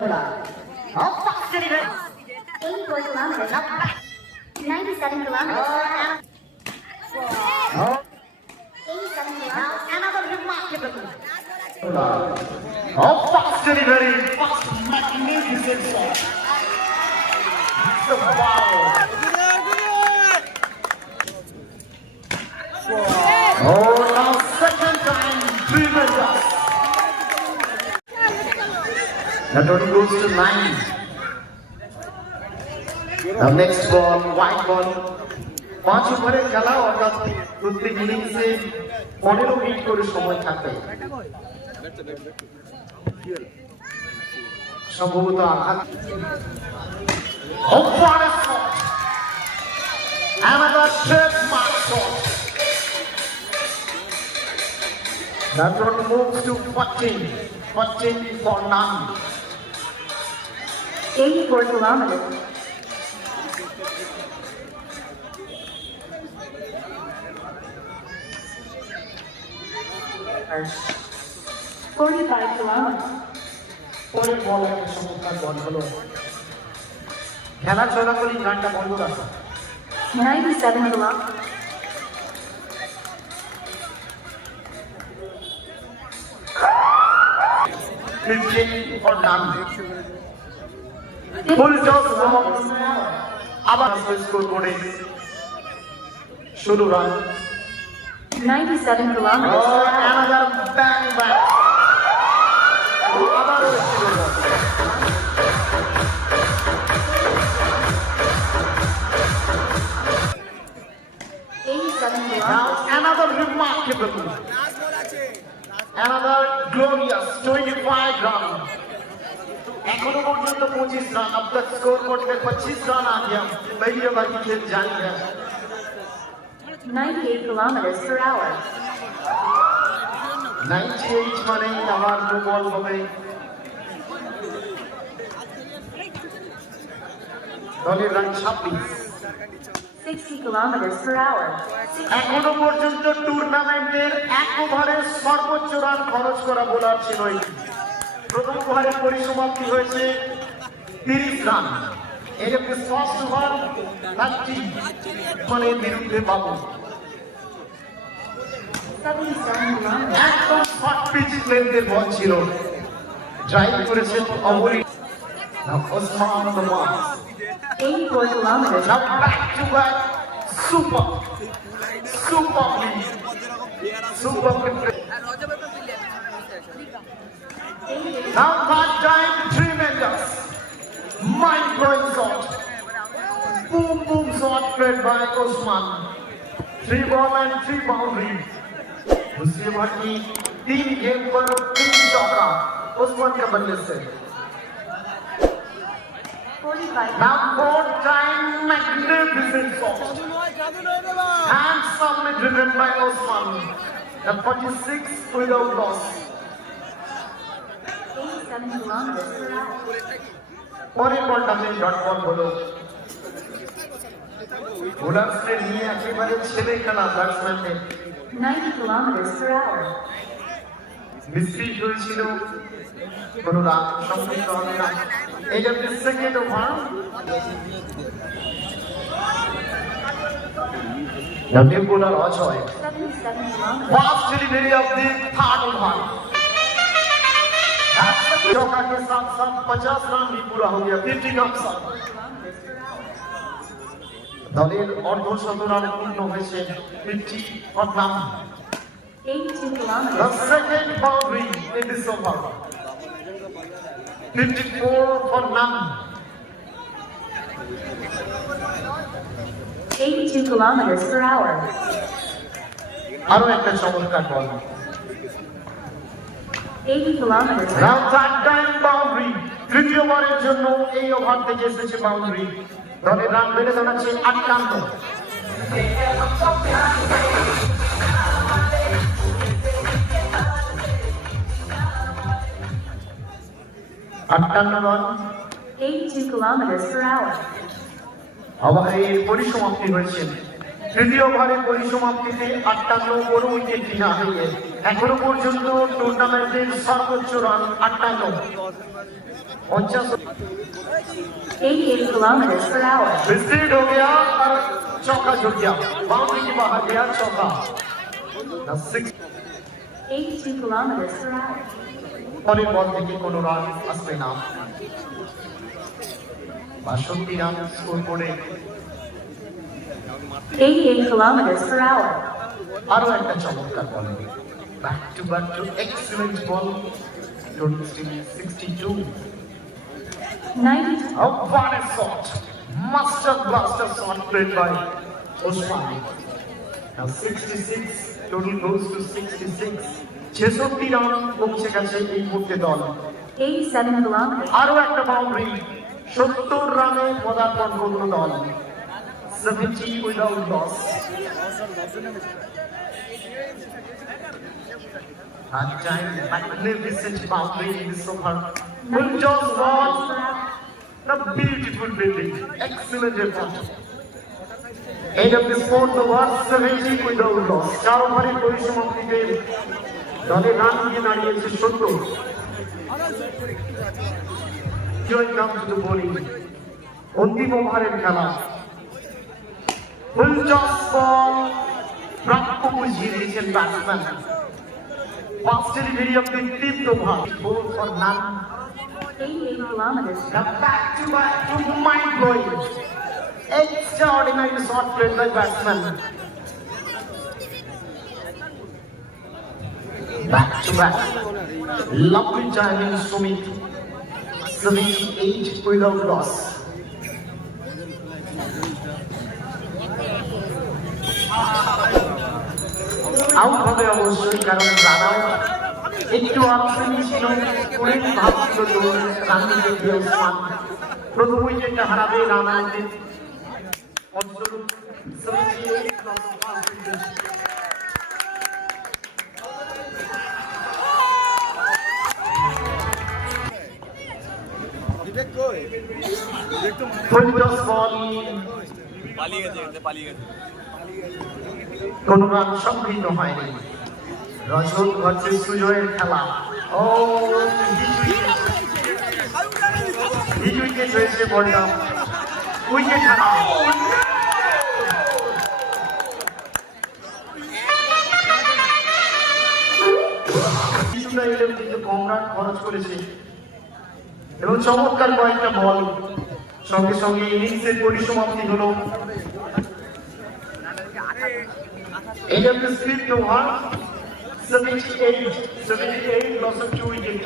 How fast did he go? 84 kilometers. 97 kilometers. Oh, 87 now kilometers. another remarkable. How fast did he very fast, magnificent shot. So wow. Oh, now second time, tremendous. That only goes to 9. The next ball, white ball. 5 ওভারের খেলা অর্থাৎ প্রত্যেক ইনিংসে 15 minute করে সময় থাকে। সম্ভবত আঘাত। Oh, what a shot! Another trademark shot. That one moves to 14. 14 for none. 84 kilometers. And 45 kilometers. পরের বল একটা চমৎকার বল হলো। খেলা চলাকালীন গানটা বন্ধ রাখা। 97 kilometers. for none. Full toss ball. আবার স্কোর করে 16 run. 97 kilometers. Oh, another bang bang. আবারও একটি গোল। 87 kilometers. Now another remarkable, another glorious 25 run. এখনো পর্যন্ত 25 রান। अब तक स्कोर बोर्ड में 25 रन आ गया। भैया बाकी खेल जारी है। 98 kilometers per hour. 98 মানে আমার নো বল হবে। দলের রান 26। 60 kilometers per hour. এখনো পর্যন্ত টুর্নামেন্টের 1 ওভারে সর্বোচ্চ রান খরচ করা বোলার ছিল এই। প্রথম ওভারের পরিসমাপ্তি হয়েছে 30 রান। এরপরে ফার্স্ট ওভার 30 মানে বিরুদ্ধে বাবু 77 kilometers. একদম শর্ট পিচ লেন্থের বল ছিল। ড্রাইভ করেছেন অবরি ওসমান ওয়াস। 84 kilometers. Now back to back, superbly. Now that time, tremendous, mind-blowing shot, boom shot played by Osman. 3 ball and 3 boundary. दूसरी ओवर की 3 गेम पर 3 चौका ओस्मान के बल्ले से। 45 Now 4th time, magnificent shot. Handsomely driven by Osman. The 46 without loss. 87 kilometers per hour. পরের বলটাতে dot ball হলো। বোলারসদের নিয়ে একেবারে ছেলে খেলা ব্যাটসম্যানদের 90 kilometers per hour. মিসফিট হয়েছিল, কোনো রান সম্পূর্ণ হবে না। এই যে second over The bowler Ajay 77 kilometers. Fast delivery of the third over. चौका के साथ साथ 50 रन भी पूरा हो गया। 50 रन দলের অর্ধশত রানে পূর্ণ হয়েছে 50 for none. 82 The kilometers. second boundary in this over. 54 for none. 82 kilometers per hour. আরো একটা চমৎকার বল। 80 kilometers. Now third time boundary. তৃতীয় ওভারের জন্য এই ওভার থেকে এসেছে বাউন্ডারি। দলের রান বেড়ে দাঁড়াচ্ছে 58। 58 রান। 82 kilometers per hour. ওভারের পরিসমাপ্তি হয়েছে তৃতীয় ওভারে পরিসমাপ্তিতে 58 বড় উইকেট কিনা হারিয়ে এখনো পর্যন্ত টুর্নামেন্টের সর্বোচ্চ run 58। 88 kilometers per hour. Straight हो गया और चौका जुट गया, बाउंड्री के बाहर गया चौका। 82 kilometers per hour. পরের বল থেকে কোনো রান আসবে না, 62 রান স্কোর করে 88 kilometers per hour. আরো একটা চমৎকার ball, back to excellent ball, total 62। 92. A what a shot! Master blaster shot played by Osman. Now 66, total goes to 66. 66 run পৌঁছে গেছে এই মুহূর্তে দল। 87 kilometers. আরো একটা বাউন্ডারি, 70 রানে পদার্পণ করল দল। 70 without loss. And time magnificent boundary in this over. Full toss ball. The beautiful building, excellent effort. End of the fourth over, 70 without loss. 4 ওভারের পরিসমাপ্তিতে দলের রান দিয়ে দাঁড়িয়েছে 70। Join comes to the bowling. অন্তিম ওভারের খেলা। Full toss ball, প্রাপ্য বুঝিয়ে দিয়েছেন batsman. First delivery of the fifth over, ball for none. 88 kilometers. Now back to mind-blowing. Extraordinary shot played by batsman. Back to back. Lovely timing, Sumit. 78 without loss. Out হবে অবশ্যই, কারণ রানাও একটু অপশনই ছিল, পুরো ভাবছিল রান দিতে গিয়ে ওসমান প্রথম উইকেটটা হারাবে, রান আনতে ফলস্বরূপ 78 plus 5 wicket। Full toss ball, কোনো রান সংকীর্ণ হয়নি। রজত ভার্সেস সুজয়ের খেলা। ও হিট উইকেট হয়েছে বলটা, উইকেট হারা। কিছুটা এলেও কিন্তু কম রান খরচ করেছে এবং চমৎকার কয়েকটা বল, সঙ্গে সঙ্গে ইনিংসের পরিসমাপ্তি হলো। End of the fifth over, 78 loss of 2 wicket.